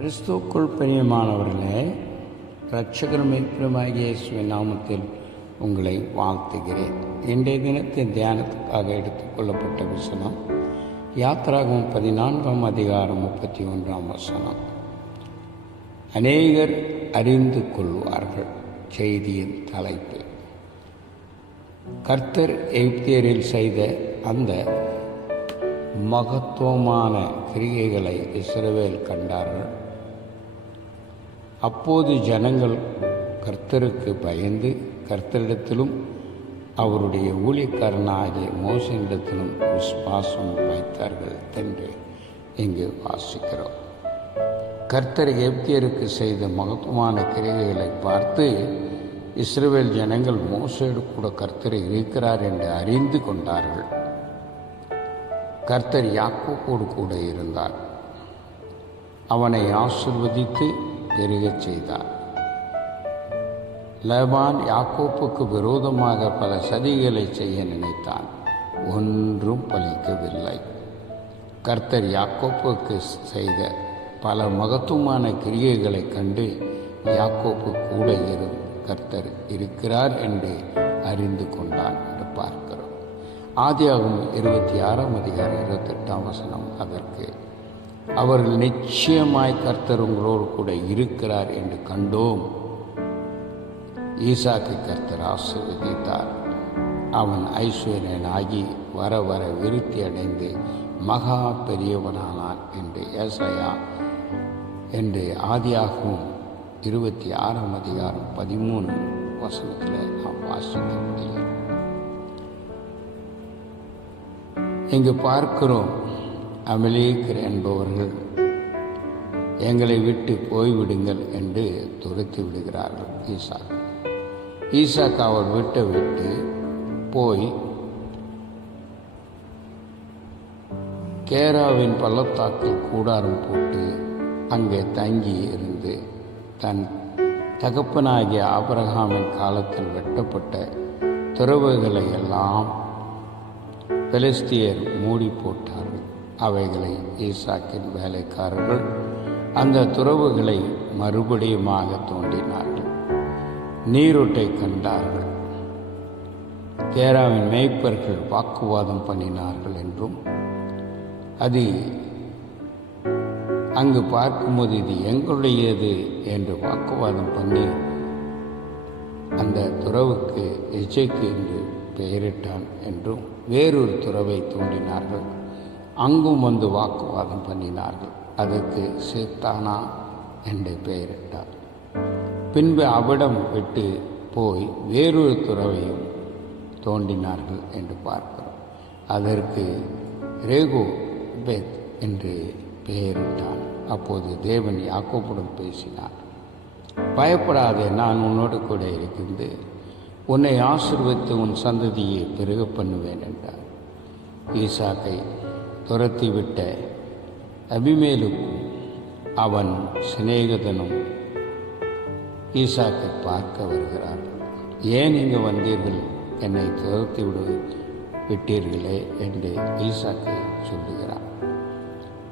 கிறிஸ்துக்குள் பிரியமானவர்களே இரட்சகர் மீட்புமாகிய இயேசுவின் நாமத்தில் உங்களை வாழ்த்துகிறேன். இன்றைய தினத்தின் தியானத்துக்காக எடுத்துக்கொள்ளப்பட்ட வசனம் யாத்ராகம் பதினான்காம் அதிகாரம் முப்பத்தி ஒன்றாம் வசனம். அநேகர் அறிந்து கொள்வார்கள் செய்தியின் தலைப்பு கர்த்தர் எகிப்தியரில் செய்த அந்த மகத்துவமான கிரியைகளை இஸ்ரவேல் கண்டார்கள். அப்போது ஜனங்கள் கர்த்தருக்கு பயந்து கர்த்தரிடத்திலும் அவருடைய ஊழியக்காரனாகிய மோசனிடத்திலும் விசுவாசம் வைத்தார்கள் என்று இங்கு வாசிக்கிறோம். கர்த்தர் எப்தியருக்கு செய்த மகத்துவமான கிரியைகளை பார்த்து இஸ்ரேல் ஜனங்கள் மோசோடு கூட கர்த்தர் இருக்கிறார் என்று அறிந்து கொண்டார்கள். கர்த்தர் யாக்கோப்போடு கூட இருந்தார். அவனை ஆசிர்வதித்து பெருகச் செய்தார். லபான் யாக்கோப்புக்கு விரோதமாக பல சதிகளை செய்ய நினைத்தான். ஒன்றும் பலிக்கவில்லை. கர்த்தர் யாக்கோப்புக்கு செய்த பல மகத்துவமான கிரியைகளை கண்டு யாக்கோப்பு கூட இரு கர்த்தர் இருக்கிறார் என்று அறிந்து கொண்டான் என்று பார்க்கிறோம். ஆதியாகும் இருபத்தி ஆறாம் அதிகாரம் இருபத்தெட்டாம் வசனம் அதற்கு அவர்கள் நிச்சயமாய் கர்த்தர் உங்களோடு கூட இருக்கிறார் என்று கண்டோம். ஈசாக்கு கர்த்தர் ஆசீர்வதித்தார். அவன் ஐஸ்வர்யனாகி வர வர விருத்தி அடைந்து மகா பெரியவனானான் என்று ஏசையா என்று ஆதியாகவும் இருபத்தி ஆறாம் அதிகாரம் பதிமூணு வசனத்தில் நாம் வாசிக்க முடியும். இங்கு பார்க்கிறோம். அமலேக்கர் என்பவர்கள் எங்களை விட்டு போய்விடுங்கள் என்று துரத்தி விடுகிறார்கள் ஈசா ஈசாக்கு அவர் விட்டு விட்டு போய் கேராவின் பள்ளத்தாக்கில் கூடாரம் போட்டு அங்கே தங்கி இருந்து தன் தகப்பனாகிய ஆபரகாமின் காலத்தில் வெட்டப்பட்ட துறவுகளை எல்லாம் பெலஸ்தியர் மூடி போட்டார் அவைகளை ஈசாக்கின் வேலைக்காரர்கள் அந்த துறவுகளை மறுபடியுமாக தோண்டினார்கள். நீரூட்டை கண்டார்கள். கேராவின் மேய்ப்பர்கள் வாக்குவாதம் பண்ணினார்கள் என்றும் அது அங்கு பார்க்கும்போது இது எங்களுடையது என்று வாக்குவாதம் பண்ணி அந்த துறவுக்கு எச்சைக்கு என்று பெயரிட்டான் என்றும் வேறொரு துறவை தூண்டினார்கள். அங்கும் வந்து வாக்குவாதம் பண்ணினார்கள். அதற்கு சேத்தானா என்று பெயரிட்டார். பின்பு அவிடம் விட்டு போய் வேறொரு துறவையும் தோண்டினார்கள் என்று பார்க்கிறோம். அதற்கு ரேகோ பெத் என்று பெயரிட்டான். அப்போது தேவன் யாக்கோப்புடன் பேசினார். பயப்படாதே நான் உன்னோடு கூட இருந்து உன்னை ஆசிர்வித்து உன் சந்ததியை பெருக பண்ணுவேன் என்றார். ஈசாக்கை துரத்திவிட்ட அபிமேலுக்கும் அவன் சிநேகிதனும் ஈசாக்கை பார்க்க வருகிறார். ஏன் இங்கே வந்தீர்கள்? என்னை துரத்தி விடு விட்டீர்களே என்று ஈசாக்கை சொல்லுகிறார்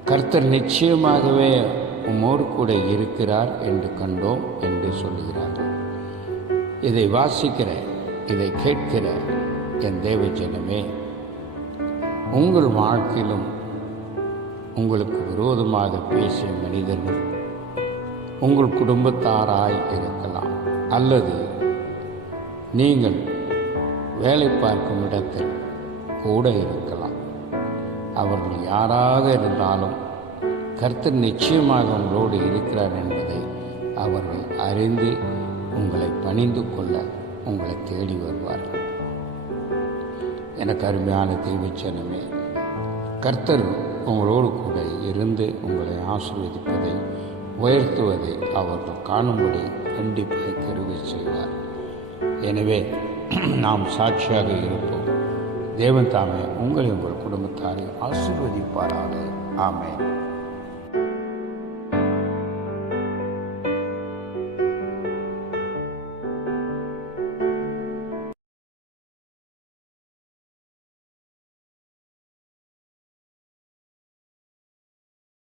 கர்த்தர் நிச்சயமாகவே உம்மோடு கூட இருக்கிறார் என்று கண்டோம் என்று சொல்லுகிறார் இதை வாசிக்கிற இதை கேட்கிற என் தேவ ஜனமே உங்கள் வாழ்க்கையிலும் உங்களுக்கு விரோதமாக பேசிய மனிதர்கள் உங்கள் குடும்பத்தாராய் இருக்கலாம். அல்லது நீங்கள் வேலை பார்க்கும் இடத்தில் கூட இருக்கலாம். அவர்கள் யாராக இருந்தாலும் கர்த்தர் நிச்சயமாக உங்களோடு இருக்கிறார் என்பதை அவர்கள் அறிந்து உங்களை பணிந்து கொள்ள உங்களை தேடி வருவார்கள். எனக்கு அருமையான தெய்வச்சனமே கர்த்தர் உங்களோடு கூட இருந்து உங்களை ஆசீர்வதிப்பதை உயர்த்துவதை அவர்கள் காணும்படி கண்டிப்பாக கருவி செய்வார். எனவே நாம் சாட்சியாக இருப்போம். தேவன் தாமே உங்களை உங்கள் குடும்பத்தாரை ஆசீர்வதிப்பாராக. ஆமேன்.